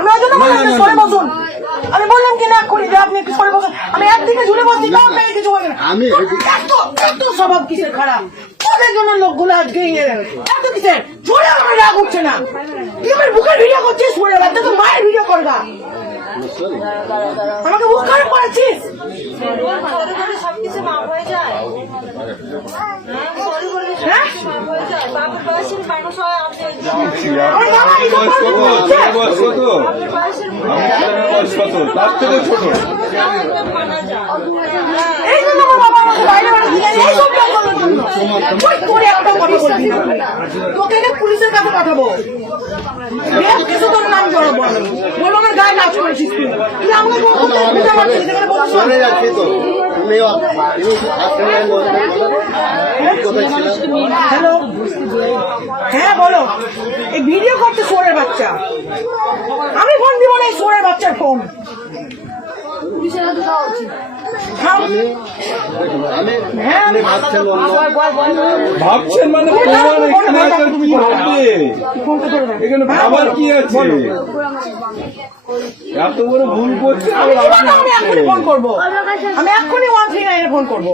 আমি ওই জন্য বললাম যে সরে বসুন। আমি বললাম কি না করি যে আপনি একটু সরে বসুন। আমি একদিকে ঝুলে বসছি তাও আপনাকে কিছু বলবেন আমি এত এত স্বভাব কিসের খারাপ? তোদের জন্য লোকগুলো আজকে ইয়ে এত কিসের? আমার রাগ উঠছে না। তুই আমার বুকের ভিডিও করছিস সরে বাচ্চা তো মায়ের ভিডিও করবা আমাকে খারাপ করেছিস সবকিছু মাপ হয়ে যায়। হ্যাঁ? হ্যাঁ? হয়ে হয় কত তার থেকে ছোট মানা। তোকে পুলিশের কাছে পাঠাবো বেশ কিছু তোর নাম জড়াবো আমি বলব গায়ে নাচ করেছিস তুই আমাকে হ্যালো? হ্যাঁ বলো। এই ভিডিও সোরের বাচ্চা। আমি ফোন দিব না এই সোরের বাচ্চার ফোন আমি ভাবছেন মানে তোমার এখানে কি হবে? ভাবার কি আছে? এত বড় ভুল করছে আমি এক্ষুনি ফোন করব। এক্ষুনি ওয়ান থ্রি নাইনে ফোন করব।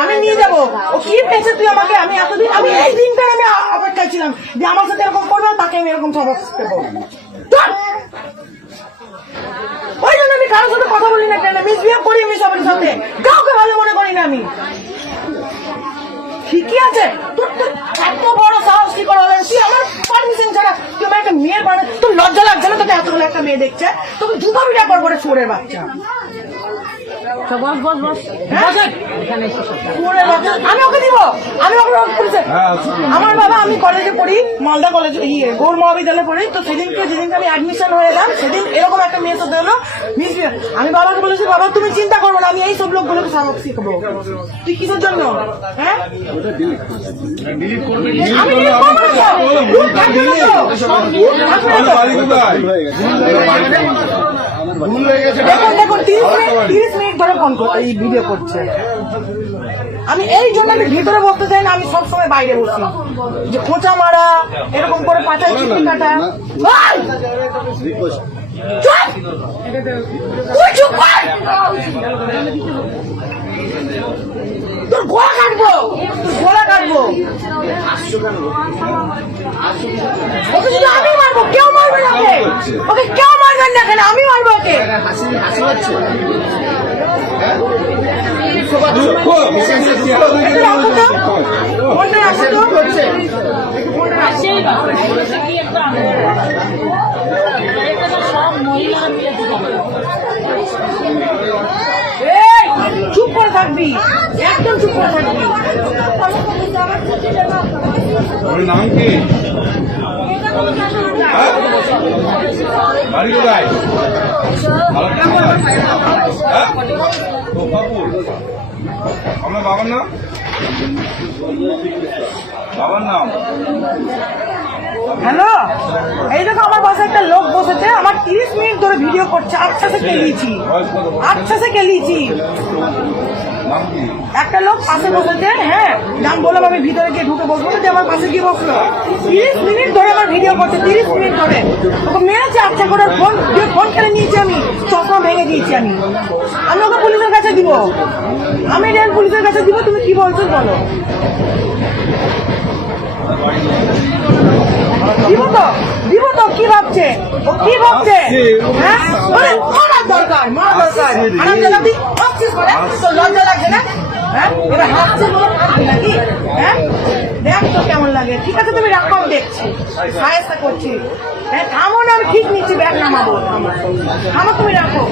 আমি নিয়ে যাব। ও কি পেয়েছে তুই আমাকে? আমি এতদিন আমি এই দিনটা আমি অপেক্ষায় ছিলাম যে আমার সাথে এরকম করবে তাকে আমি এরকম সবক দেবো! ওই জন্য আমি কারোর সাথে কথা বলি না কেন? মিসবিহেভ করি আমি সবার সাথে। কাউকে ভালো মনে করি না আমি। ঠিকই আছে। তোর তো এত বড় সাহস, কি করা তুই আমার পারমিশন ছাড়া তুই আমার একটা মেয়ের বাড়ি তোর লজ্জা লাগছে না তোকে এতগুলো একটা মেয়ে দেখছে? তোকে দুটো বিটা করব রে বাচ্চা। হ্যাঁ? চোরের বাচ্চা। আমি ওকে দিব আমি ওকে পুলিশে হ্যাঁ, আসুন। আমার বাবা আমি কলেজে পড়ি মালদা কলেজ ইয়ে গৌর মহাবিদ্যালয়ে পড়ি তো সেদিনকে যেদিনকে আমি অ্যাডমিশন হয়ে গেলাম সেদিন এরকম একটা মেয়ে সাথে হলো মিসবিহেভ আমি বাবাকে বলেছি বাবা তুমি চিন্তা করব না আমি এই সব লোকগুলোকে সাবক শিখব তুই কিসের জন্য হ্যাঁ আমি দেখুন দেখুন তিরিশ মিনিট তিরিশ মিনিট ধরে ফোন করছে এই ভিডিও করছে। আমি এই জন্য আমি ভিতরে বসতে চাই না আমি সবসময় বাইরে বসি। যে খোঁচা মারা এরকম করে পাচায় চিঠি কাটা! তোর গোড়া কাটবো! তোর গোড়া কাটবো! ওকে শুধু আমি মারবো কেউ মারবে না ওকে কেউ মারবেন না কেন? আমি মারবো ওকে। চুপ করে থাকবি। একদম চুপ করে থাকবি। ওর নাম কি? বাড়ি কোথায়? হ্যাঁ? আপনার বাবার নাম বাবার নাম হ্যালো এই দেখো, আমার পাশে একটা লোক বসেছে, আমার তিরিশ মিনিট ধরে ভিডিও করছে আচ্ছা সে কেলিয়েছি আচ্ছা সে কেলিয়েছি একটা লোক পাশে বসেছে হ্যাঁ নাম বললাম, আমি ভিতরে গিয়ে ঢুকে বসবো যে আমার পাশে গিয়ে বসল। তিরিশ মিনিট ধরে আমার ভিডিও করছে, তিরিশ মিনিট ধরে। ওকে মেরেছে আচ্ছা করে ফোন দিয়ে ফোন কেড়ে নিয়েছি আমি, চশমা ভেঙে দিয়েছি আমি। আমি ওকে পুলিশের কাছে দিব। আমি রেল পুলিশের কাছে দিব, তুমি কি বলছো, বলো। দিব তো দিব তো কি ভাবছে? ও কি ভাবছে? হ্যাঁ? মারার দরকার মারা লজ্জা লাগছে না? হ্যাঁ? এবার হাসছে নাকি? হ্যাঁ? দেখ তো কেমন লাগে। ঠিক আছে তুমি রাখো আমি দেখছি। সাহেস্তা করছি। হ্যাঁ থামো না আমি ঠিক নিচ্ছি। ব্যাগ নামাবো। থামো। তুমি রাখো।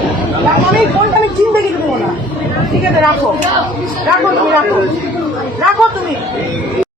রাখো আমি ফোনটা আমি চিনতে কিছু দেবো না। ঠিক আছে রাখো। রাখো তুমি রাখো। রাখো তুমি।